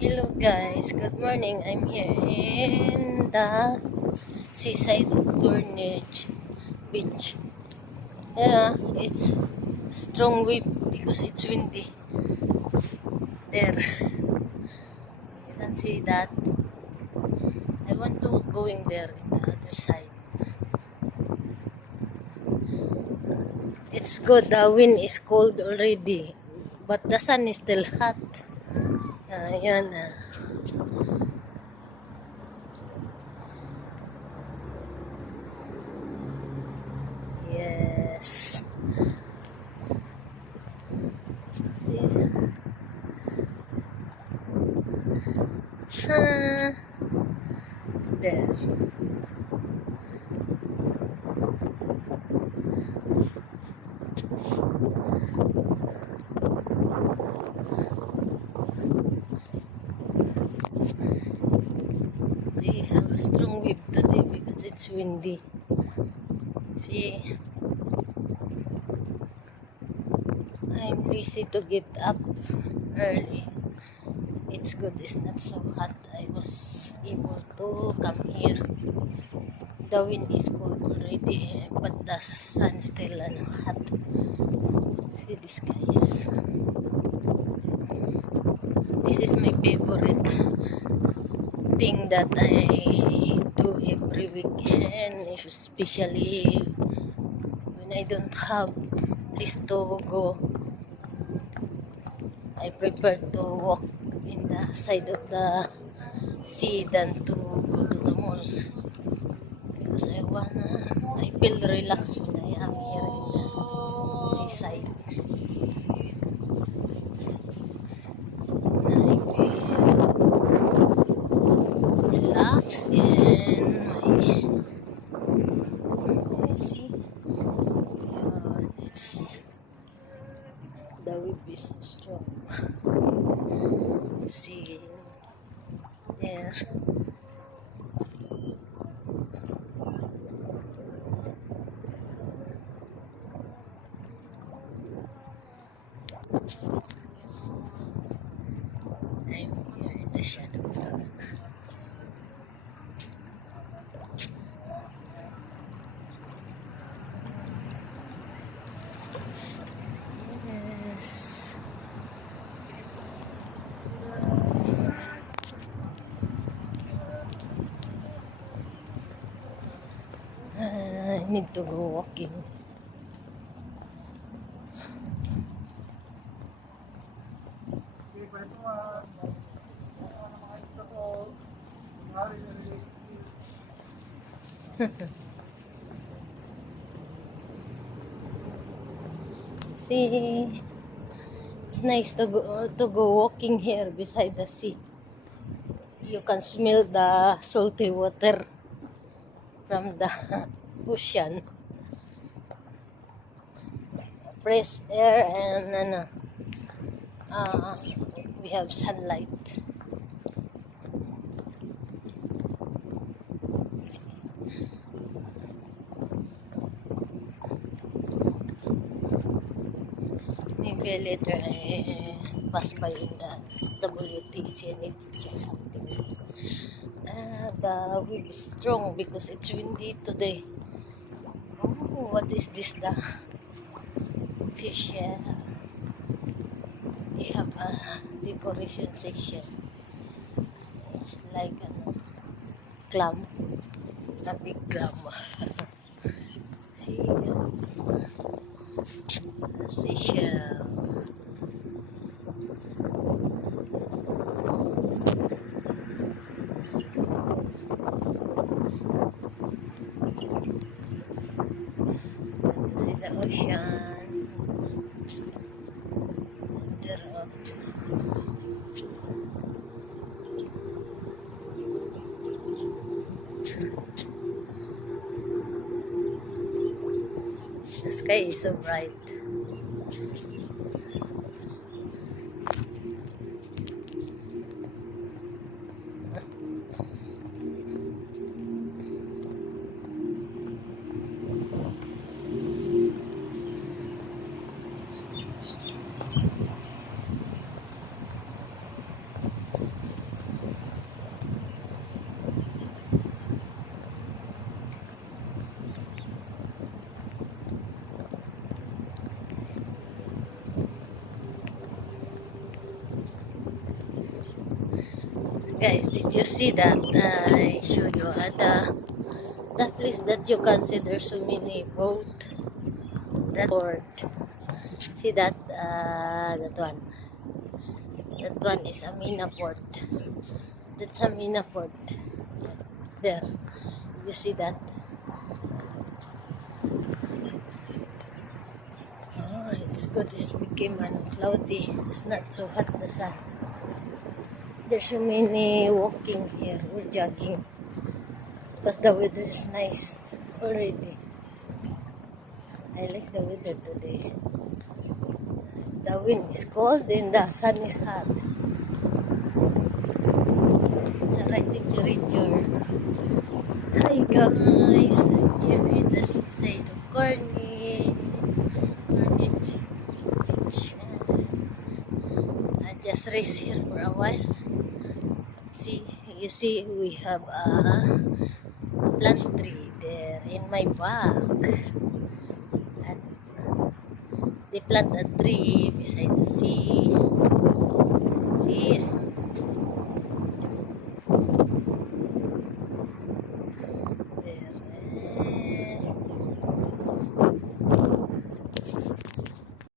Hello guys, good morning. I'm here in the seaside of Corniche Beach. Yeah, it's strong wind because it's windy. There, you can see that. I want to going there in the other side. It's good. The wind is cold already, but the sun is still hot. Yan. Yes. Ah, there. They have a strong wind today because it's windy. See, I'm lazy to get up early. It's good, it's not so hot. I was able to come here. The wind is cold already, but the sun still hot. See this, guys. This is my favorite thing that I do every weekend, especially when I don't have place to go. I prefer to walk in the side of the sea than to go to the mall because I feel relaxed when I am here in the seaside. I feel relaxed and I see it's the wave is strong. See there. I'm here in the shadow now. Yes. I need to go walking. See, it's nice to go walking here beside the sea. You can smell the salty water from the ocean. Fresh air and we have sunlight. Maybe later I pass by in the WTC and need to check something. The wind is strong because it's windy today. Oh, what is this? The fish. They have a decoration section. It's like a clam, a big clam. See, seashell. See the ocean. The sky is so bright. Guys, did you see that? I show you that place that you consider so many boat. That port. See that? That one. That one is Amina Port. That's Amina Port. There. You see that? Oh, it's good. It's became cloudy. It's not so hot the sun. There's so many walking here or jogging because the weather is nice already. I like the weather today. The wind is cold and the sun is hot. It's a right temperature. Hi guys, I'm here in the seaside of Corniche Beach. I just rest here for a while. See, you see, we have a plant tree there in my back. And they plant a tree beside the sea. See,